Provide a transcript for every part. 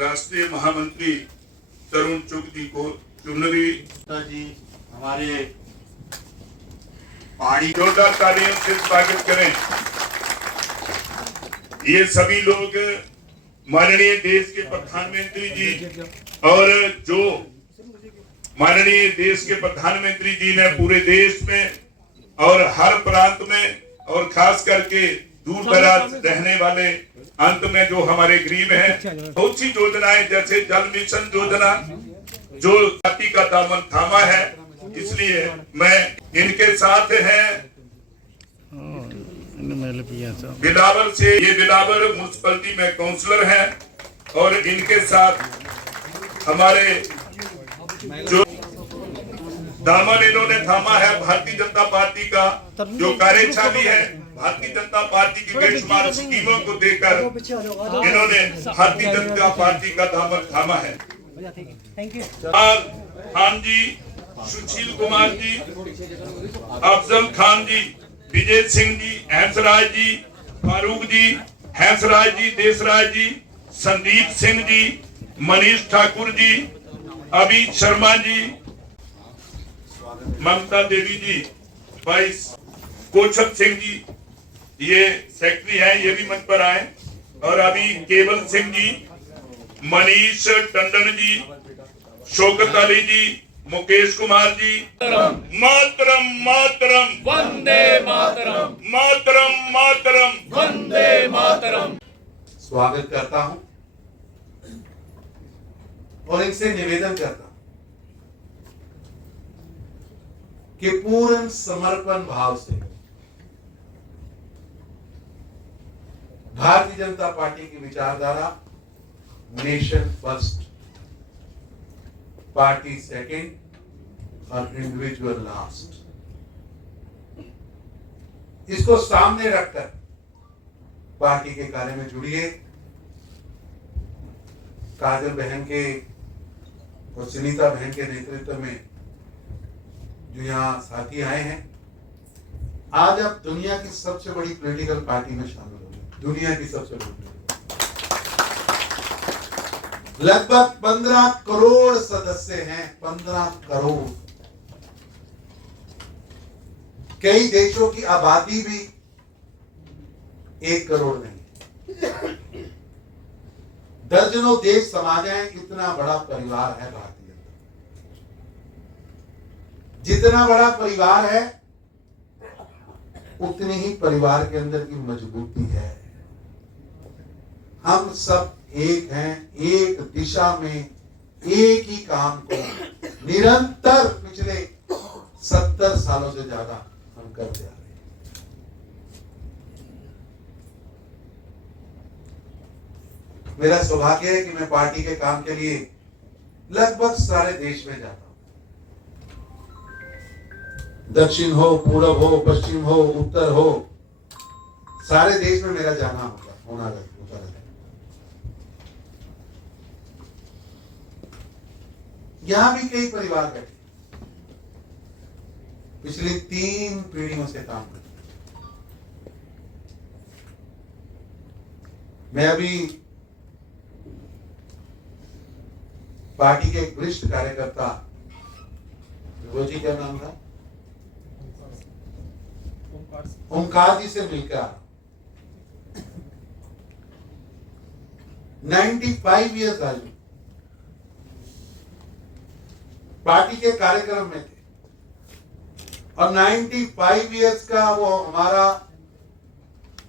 राष्ट्रीय महामंत्री तरुण चुग जी को चुनरी जी हमारे पहाड़ी जोरदार तालियों से स्वागत करें। ये सभी लोग माननीय देश के प्रधानमंत्री जी और जो माननीय देश के प्रधानमंत्री जी ने पूरे देश में और हर प्रांत में और खास करके दूर दराज रहने वाले अंत में जो हमारे गरीब हैं, बहुत सी योजनाएं जैसे जल मिशन योजना जो जाति का दामन थामा है, इसलिए मैं इनके साथ हैं। बिलावर से, ये बिलावर म्युनिसिपैलिटी में काउंसलर हैं और इनके साथ हमारे जो दामन इन्होंने थामा है भारतीय जनता पार्टी का जो कार्यशाली है, भारतीय जनता पार्टी की बेशुमार स्कीमों को देकर इन्होंने भारतीय जनता पार्टी का दामन थामा है। खान जी, सुशील कुमार जी, अफजल खान जी, विजय सिंह जी, हंसराज जी, फारूक जी, हंसराज जी, देशराज जी, संदीप सिंह जी, मनीष ठाकुर जी, अभी शर्मा जी, ममता देवी जी, वाइस कोचम सिंह जी, ये सेक्रेटरी हैं, ये भी मंच पर आए, और अभी केवल सिंह जी, मनीष टंडन जी, शौकत अली जी, मुकेश कुमार जी। मातरम मातरम वंदे मातरम, मातरम मातरम वंदे मातरम। स्वागत करता हूं और इनसे निवेदन करता हूं कि पूर्ण समर्पण भाव से भारतीय जनता पार्टी की विचारधारा नेशन फर्स्ट, पार्टी सेकंड और इंडिविजुअल लास्ट, इसको सामने रखकर पार्टी के कार्य में जुड़िए। काजल बहन के और सुनीता बहन के नेतृत्व में जो यहाँ साथी आए हैं, आज आप दुनिया की सबसे बड़ी पॉलिटिकल पार्टी में शामिल हो गए। दुनिया की सबसे बड़ी, लगभग 15 करोड़ सदस्य हैं, 15 करोड़। कई देशों की आबादी भी 1 करोड़ नहीं, दर्जनों देश समाज हैं, इतना बड़ा परिवार है भारतीय जनता। जितना बड़ा परिवार है उतनी ही परिवार के अंदर की मजबूती है। हम सब एक हैं, एक दिशा में एक ही काम को निरंतर पिछले 70 सालों से ज्यादा हम करते आ रहे हैं। मेरा सौभाग्य है कि मैं पार्टी के काम के लिए लगभग सारे देश में जाता हूं। दक्षिण हो, पूर्व हो, पश्चिम हो, उत्तर हो, सारे देश में मेरा जाना होता रहता है। यहां भी कई परिवार बैठे, पिछली 3 पीढ़ियों से काम करते। मैं अभी पार्टी के एक वरिष्ठ कार्यकर्ता, वो जी क्या नाम था, ओमकार जी से मिलकर 95 ईयर्स आयु पार्टी के कार्यक्रम में थे और 95 ईयर्स का वो हमारा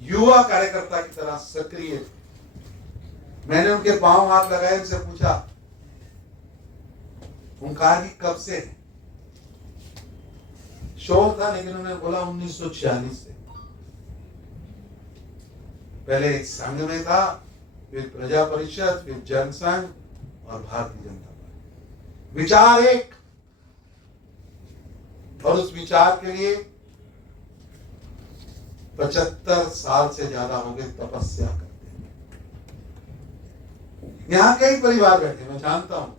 युवा कार्यकर्ता की तरह सक्रिय थे। मैंने उनके पांव हाथ लगाए, उनसे पूछा, ओंकार जी कब से है? शोर था, लेकिन उन्होंने बोला 1946 से। पहले संघ में था, फिर प्रजा परिषद, फिर जनसंघ और भारतीय जनता पार्टी। विचार एक, और उस विचार के लिए 75 साल से ज्यादा हो गए तपस्या करते। यहां कई परिवार बैठे, मैं जानता हूं।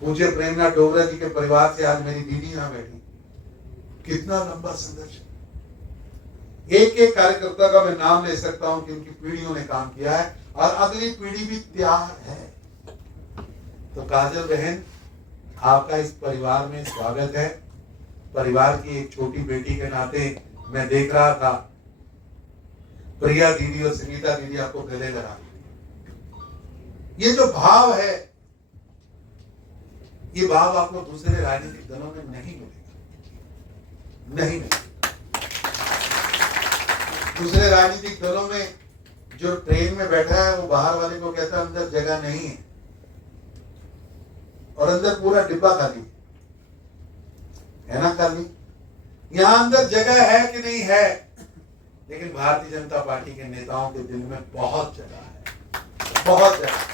पूज्य प्रेमनाथ डोगरा जी के परिवार से आज मेरी दीदी यहां बैठी। कितना लंबा संघर्ष, एक एक कार्यकर्ता का मैं नाम ले सकता हूं कि उनकी पीढ़ियों ने काम किया है और अगली पीढ़ी भी तैयार है। तो काजल बहन, आपका इस परिवार में स्वागत है। परिवार की एक छोटी बेटी के नाते मैं देख रहा था प्रिया दीदी और संगीता दीदी आपको गले लगा, ये जो भाव है, ये भाव आपको दूसरे राजनीतिक दलों में नहीं मिलेगा, नहीं मिलेगा। दूसरे राजनीतिक दलों में जो ट्रेन में बैठा है वो बाहर वाले को कहता है अंदर जगह नहीं है, और अंदर पूरा डिब्बा खाली है ना, खाली। यहां अंदर जगह है कि नहीं है, लेकिन भारतीय जनता पार्टी के नेताओं के दिल में बहुत जगह है, बहुत जगह।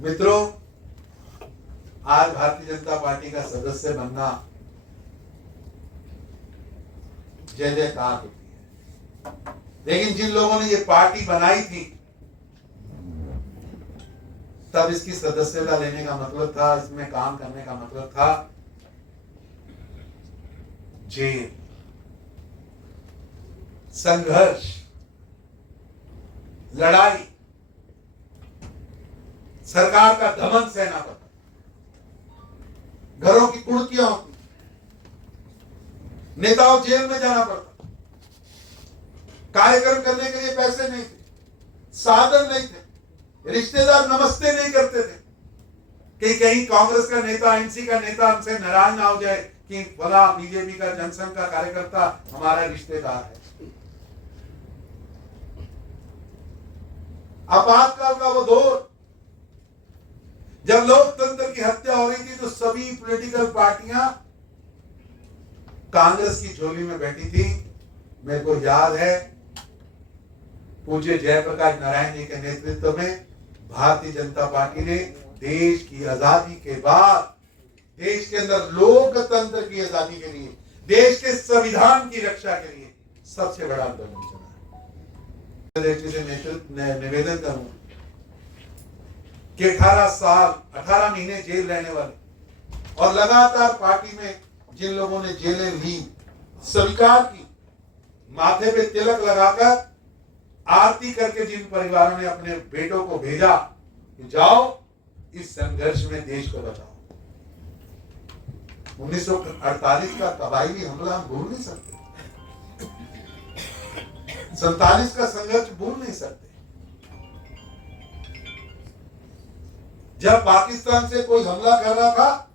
मित्रों, आज भारतीय जनता पार्टी का सदस्य बनना जय जयकार होती है, लेकिन जिन लोगों ने ये पार्टी बनाई थी तब इसकी सदस्यता लेने का मतलब था, इसमें काम करने का मतलब था जेल, संघर्ष, लड़ाई, सरकार का दमन सहना पड़ता, घरों की कुर्कियां होती, नेताओं जेल में जाना पड़ता, कार्यक्रम करने के लिए पैसे नहीं थे, साधन नहीं थे, रिश्तेदार नमस्ते नहीं करते थे कि कहीं कांग्रेस का नेता, एनसी का नेता हमसे नाराज ना हो जाए कि फला बीजेपी का जनसंघ का कार्यकर्ता हमारा रिश्तेदार है। आपातकाल का वो दौर जब लोकतंत्र की हत्या हो रही थी तो सभी पॉलिटिकल पार्टियां कांग्रेस की झोली में बैठी थी। मेरे को याद है पूज्य जयप्रकाश नारायण जी के नेतृत्व में भारतीय जनता पार्टी ने देश की आजादी के बाद, देश के अंदर लोकतंत्र की आजादी के लिए, देश के संविधान की रक्षा के लिए सबसे बड़ा आंदोलन चला। से निवेदन करूं कि 18 महीने जेल रहने वाले और लगातार पार्टी में जिन लोगों ने जेलें ली, स्वीकार की, माथे पे तिलक लगाकर आरती करके जिन परिवारों ने अपने बेटों को भेजा कि जाओ इस संघर्ष में देश को बचाओ। 1948 का कबायली हमला हम भूल नहीं सकते, 47 का संघर्ष भूल नहीं सकते। जब पाकिस्तान से कोई हमला कर रहा था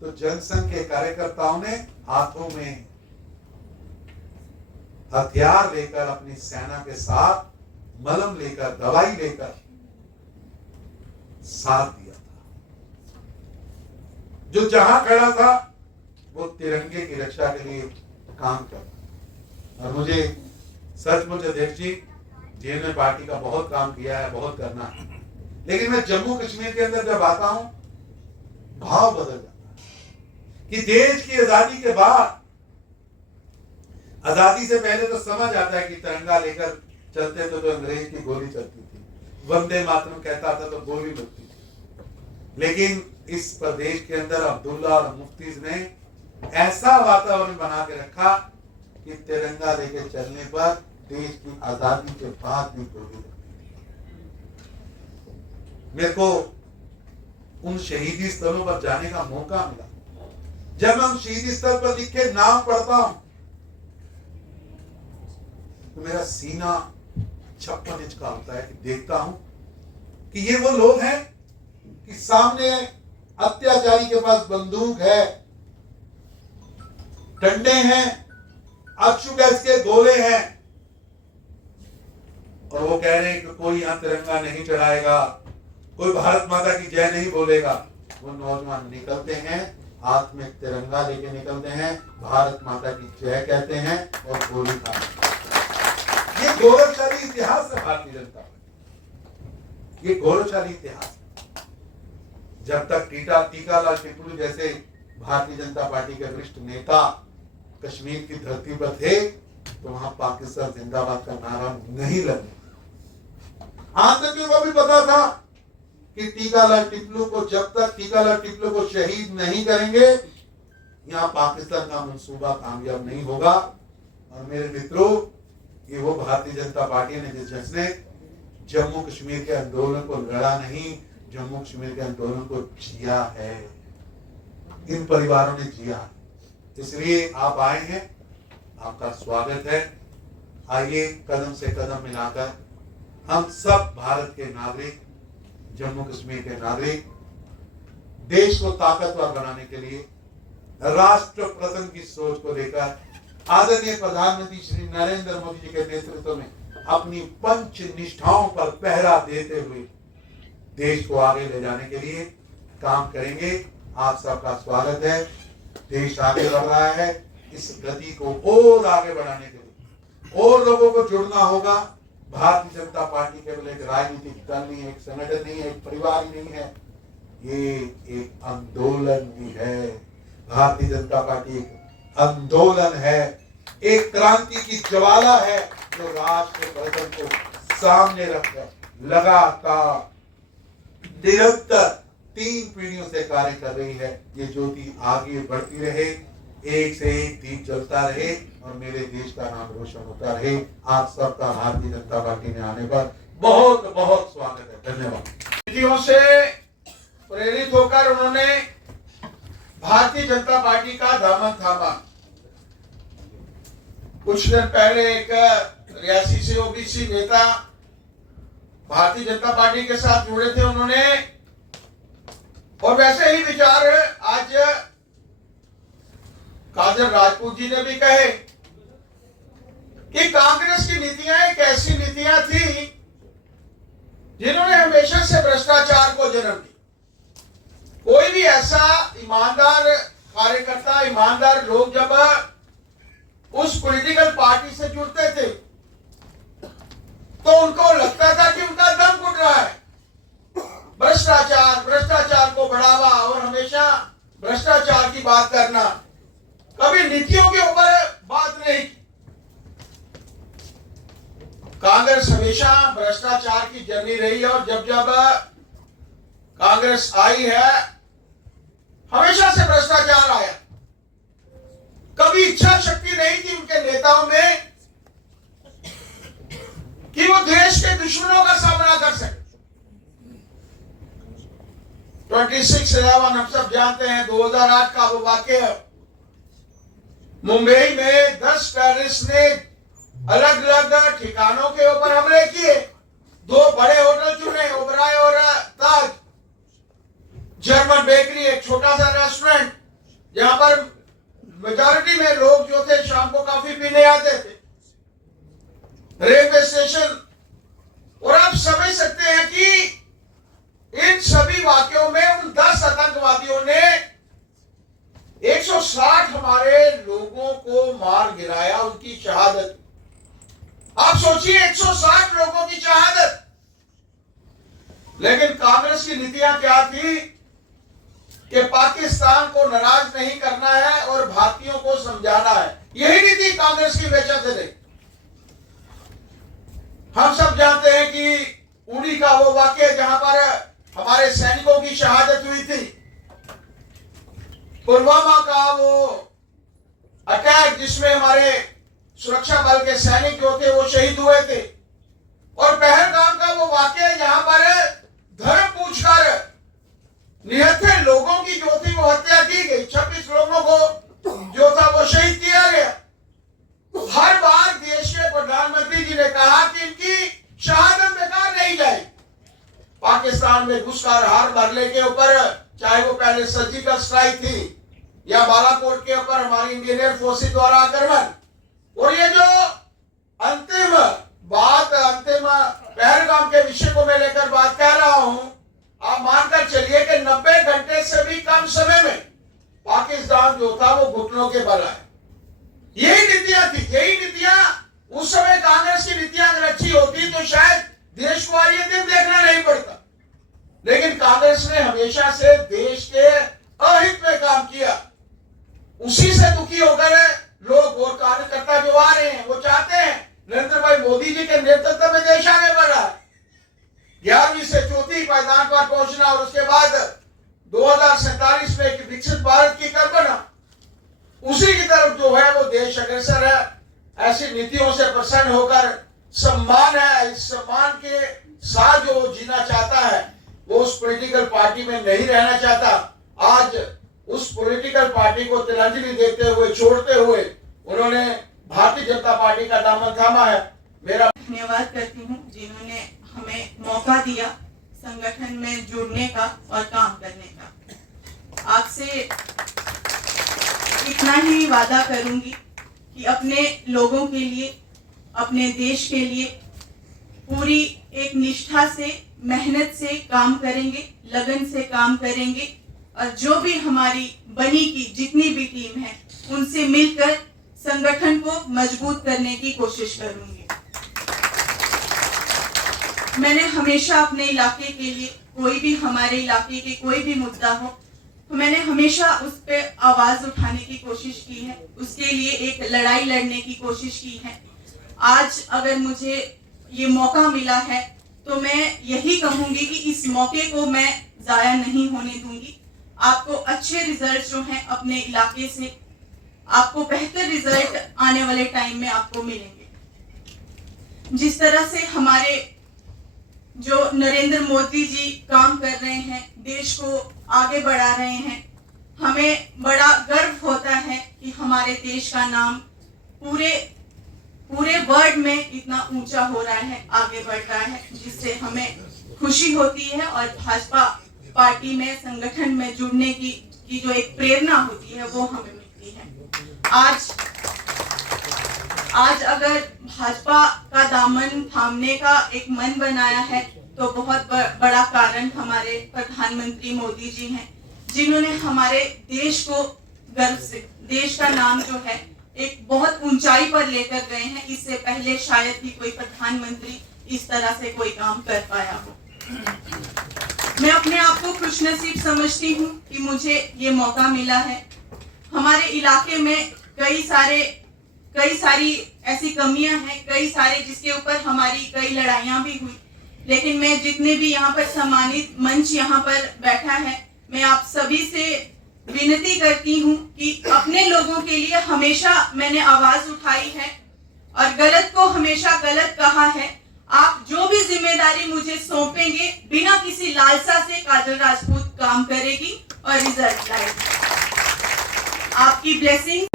तो जनसंघ के कार्यकर्ताओं ने हाथों में हथियार लेकर अपनी सेना के साथ मलम लेकर, दवाई लेकर साथ दिया था। जो जहां खड़ा था वो तिरंगे की रक्षा के लिए काम करता। और मुझे सचमुच अध्यक्ष जी, जेल में पार्टी का बहुत काम किया है, बहुत करना है, लेकिन मैं जम्मू कश्मीर के अंदर जब आता हूं भाव बदल जाता है कि देश की आजादी के बाद, आजादी से पहले तो समझ आता है कि तिरंगा लेकर चलते तो अंग्रेज की गोली चलती थी, वंदे मातरम कहता था तो गोली लगती थी। लेकिन इस प्रदेश के अंदर अब्दुल्ला और मुफ्तीज ने ऐसा वातावरण बना के रखा कि तिरंगा लेके चलने पर देश की आजादी के बाद भी गोली लगती थी। मेरे को उन शहीदी स्थलों पर जाने का मौका मिला। जब मैं उन शहीदी स्थल पर लिखे नाम पढ़ता हूं तो मेरा सीना 56 इंच का होता है कि देखता हूं कि ये वो लोग हैं कि सामने अत्याचारी के पास बंदूक है, डंडे हैं, अश्रु गैस के गोले हैं, और वो कह रहे हैं कि कोई यहां तिरंगा नहीं चढ़ाएगा, कोई भारत माता की जय नहीं बोलेगा। वो नौजवान निकलते हैं, हाथ में तिरंगा लेके निकलते हैं, भारत माता की जय कहते हैं और गोली खाते हैं। ये गौरवशाली इतिहास है भारतीय जनता पार्टी, ये गौरवशाली इतिहास। जब तक टीकालाल टिप्पू जैसे भारतीय जनता पार्टी के वरिष्ठ नेता कश्मीर की धरती पर थे तो वहां पाकिस्तान जिंदाबाद का नारा नहीं लगा। आतंकियों को भी पता था कि टीकालाल टिप्पू को, जब तक टीकालाल टिप्पू को शहीद नहीं करेंगे, यहां पाकिस्तान का मंसूबा कामयाब नहीं होगा। और मेरे मित्रों, ये वो भारतीय जनता पार्टी ने जिसने जम्मू कश्मीर के आंदोलन को लड़ा नहीं, जम्मू कश्मीर के आंदोलन को जिया है। इन परिवारों ने जिया, इसलिए आप आए हैं, आपका स्वागत है। आइए कदम से कदम मिलाकर हम सब भारत के नागरिक, जम्मू कश्मीर के नागरिक, देश को ताकतवर बनाने के लिए राष्ट्र प्रथम की सोच को लेकर आदरणीय प्रधानमंत्री श्री नरेंद्र मोदी जी के नेतृत्व में अपनी पंच निष्ठाओं पर पहरा देते हुए देश को आगे ले जाने के लिए काम करेंगे। आप सबका स्वागत है। देश आगे बढ़ रहा है, इस गति को और आगे बढ़ाने के लिए और लोगों को जुड़ना होगा। भारतीय जनता पार्टी केवल एक राजनीतिक दल नहीं है, एक संगठन नहीं है, एक परिवार ही नहीं है, ये एक आंदोलन भी है। भारतीय जनता पार्टी एक आंदोलन है, एक क्रांति की ज्वाला है जो राष्ट्र प्रथम को सामने रखकर लगातार निरंतर 3 पीढ़ियों से कार्य कर रही है। ये ज्योति आगे बढ़ती रहे, एक से एक दीप जलता रहे और मेरे देश का नाम रोशन होता रहे। आप सबका भारतीय जनता पार्टी में आने पर बहुत बहुत स्वागत है। धन्यवाद। नीतियों से प्रेरित होकर उन्होंने भारतीय जनता पार्टी का दामन थामा। कुछ दिन पहले एक रियासी से ओबीसी नेता भारतीय जनता पार्टी के साथ जुड़े थे उन्होंने, और वैसे ही विचार आज काजल राजपूत जी ने भी कहे कि कांग्रेस की नीतियां एक ऐसी नीतियां थी जिन्होंने हमेशा से भ्रष्टाचार को जन्म दी। कोई भी ऐसा ईमानदार कार्यकर्ता, ईमानदार लोग जब उस पॉलिटिकल पार्टी से जुड़ते थे तो उनको लगता था कि उनका दम घुट रहा है। भ्रष्टाचार को बढ़ावा और हमेशा भ्रष्टाचार की बात करना, कभी नीतियों के ऊपर बात नहीं की। कांग्रेस हमेशा भ्रष्टाचार की जर्नी रही है और जब जब कांग्रेस आई है हमेशा से भ्रष्टाचार आया। कभी इच्छा शक्ति नहीं थी उनके नेताओं में कि वो देश के दुश्मनों का सामना कर सके। 26/11 हम सब जानते हैं, 2008 का वो वाकया। मुंबई में 10 टेररिस्ट ने अलग अलग ठिकानों के ऊपर हमले किए। 2 बड़े होटल चुने, ओबराय और ताज। जर्मन बेकरी, एक छोटा सा रेस्टोरेंट जहां पर मेजॉरिटी में लोग जो थे शाम को काफी पीने आते थे। Railway station. और आप समझ सकते हैं कि इन सभी वाक्यों में उन 10 आतंकवादियों ने 160 हमारे लोगों को मार गिराया, उनकी शहादत। आप सोचिए 160 लोगों की शहादत। लेकिन कांग्रेस की नीतियां क्या थी कि पाकिस्तान को नाराज नहीं करना है और भारतीयों को समझाना है। यही नीति कांग्रेस की हमेशा से रही। हम सब जानते हैं कि उड़ी का वो वाकया जहां पर हमारे सैनिकों की शहादत हुई थी। पुलवामा का वो अटैक जिसमें हमारे सुरक्षा बल के सैनिक जो थे वो शहीद हुए थे। और पहलगाम का वो वाकया जहां पर धर्म पूछकर निहत्थे लोगों की जो थी वो हत्या की गई। 26 लोगों को जो था वो शहीद किया गया। हर बार देश के प्रधानमंत्री जी ने कहा कि इनकी शहादत बेकार नहीं जाए। पाकिस्तान में घुसकर हर मरने के ऊपर, चाहे वो पहले सर्जिकल स्ट्राइक थी या बालाकोट के ऊपर हमारी इंडियन एयरफोर्स द्वारा आक्रमण, और ये जो अंतिम पहलगाम के विषय को मैं लेकर बात कर रहा हूं, आप मानकर चलिए कि 90 घंटे से भी कम समय में पाकिस्तान जो था वो घुटनों के बल आया। यही नीतियां थी, यही नीतियां उस समय कांग्रेस की नीतियां अगर अच्छी होती तो शायद देश को ये दिन देखना नहीं पड़ता। लेकिन कांग्रेस ने हमेशा से देश के अहित में काम किया। उसी से दुखी होकर लोग और कार्यकर्ता जो आ रहे हैं वो चाहते हैं नरेंद्र भाई मोदी जी के नेतृत्व में देश आगे बढ़ रहा है। 11वीं से 4थी पायदान पर पहुंचना और उसके बाद 2047 में एक विकसित भारत की कल्पना, उसी की तरफ जो है वो देश अग्रसर है। ऐसी नीतियों से प्रसन्न होकर सम्मान है, इस सम्मान के साथ जो जीना चाहता है वो उस पॉलिटिकल पार्टी में नहीं रहना चाहता। आज उस पॉलिटिकल पार्टी को तिलांजलि देते हुए, छोड़ते हुए उन्होंने भारतीय जनता पार्टी का दामन थामा है। मेरा धन्यवाद करती हूँ जिन्होंने हमें मौका दिया संगठन में जुड़ने का और काम करने का। आपसे इतना ही वादा करूंगी कि अपने लोगों के लिए, अपने देश के लिए पूरी एक निष्ठा से, मेहनत से काम करेंगे, लगन से काम करेंगे और जो भी हमारी बनी की जितनी भी टीम है उनसे मिलकर संगठन को मजबूत करने की कोशिश करूंगी। मैंने हमेशा अपने इलाके के लिए, कोई भी हमारे इलाके के कोई भी मुद्दा हो तो मैंने हमेशा उस पे आवाज उठाने की कोशिश की है, उसके लिए एक लड़ाई लड़ने की कोशिश की है। आज अगर मुझे ये मौका मिला है तो मैं यही कहूंगी कि इस मौके को मैं जाया नहीं होने दूंगी। आपको अच्छे रिजल्ट जो हैं अपने इलाके से, आपको बेहतर रिजल्ट आने वाले टाइम में आपको मिलेंगे। जिस तरह से हमारे जो नरेंद्र मोदी जी काम कर रहे हैं, देश को आगे बढ़ा रहे हैं, हमें बड़ा गर्व होता है कि हमारे देश का नाम पूरे वर्ल्ड में इतना ऊंचा हो रहा है, आगे बढ़ रहा है, जिससे हमें खुशी होती है और भाजपा पार्टी में, संगठन में जुड़ने की जो एक प्रेरणा होती है वो हमें मिलती है। आज अगर भाजपा का दामन थामने का एक मन बनाया है तो बहुत बड़ा कारण हमारे प्रधानमंत्री मोदी जी हैं, जिन्होंने हमारे देश को गर्व से, देश का नाम जो है एक बहुत ऊंचाई पर लेकर गए हैं। इससे पहले शायद ही कोई प्रधानमंत्री इस तरह से कोई काम कर पाया हो। मैं अपने आप को खुशनसीब समझती हूँ कि मुझे ये मौका मिला है। हमारे इलाके में कई सारी ऐसी कमियां हैं, कई सारे जिसके ऊपर हमारी कई लड़ाइयां भी हुई, लेकिन मैं जितने भी यहाँ पर सम्मानित मंच यहाँ पर बैठा है, मैं आप सभी से विनती करती हूँ कि अपने लोगों के लिए हमेशा मैंने आवाज उठाई है और गलत को हमेशा गलत कहा है। आप जो भी जिम्मेदारी मुझे सौंपेंगे, बिना किसी लालसा से काजल राजपूत काम करेगी और रिजल्ट लाएगी। आपकी ब्लेसिंग